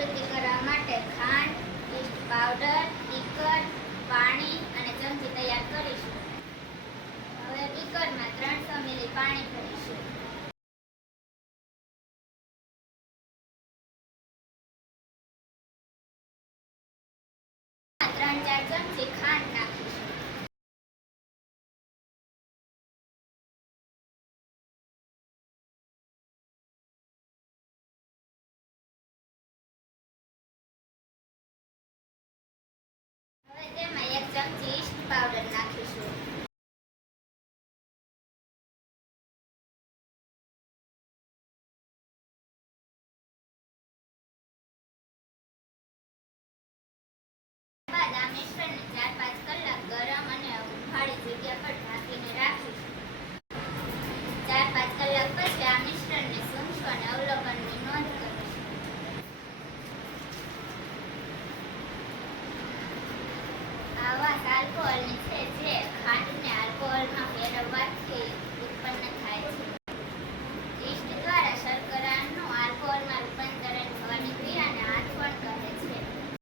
પ્રવૃત્તિ કરવા માટે ખાંડ, ઈસ્ટ પાવડર, બીકર, પાણી અને ચમચી તૈયાર કરીશું. હવે બીકરમાં 300 મિલી પાણી ભરીશું. ત્રણ ચાર ચમચી ખાંડ નાખીશું. હવે તેમાં 1 ચમચી ઈસ્ટ પાવડર નાખીશું. બાદ આ મિશ્રણને 4-5 કલાક ગરમ અને ઉફાળી જગ્યા પર ઢાંકીને રાખીશું. 4-5 કલાક પછી આ મિશ્રણને સૂંઘશું અને અવલોકનની નોંધ કરીશું. આ વાત આલ્કોહોલની છે, જે ખાંડને આલ્કોહોલ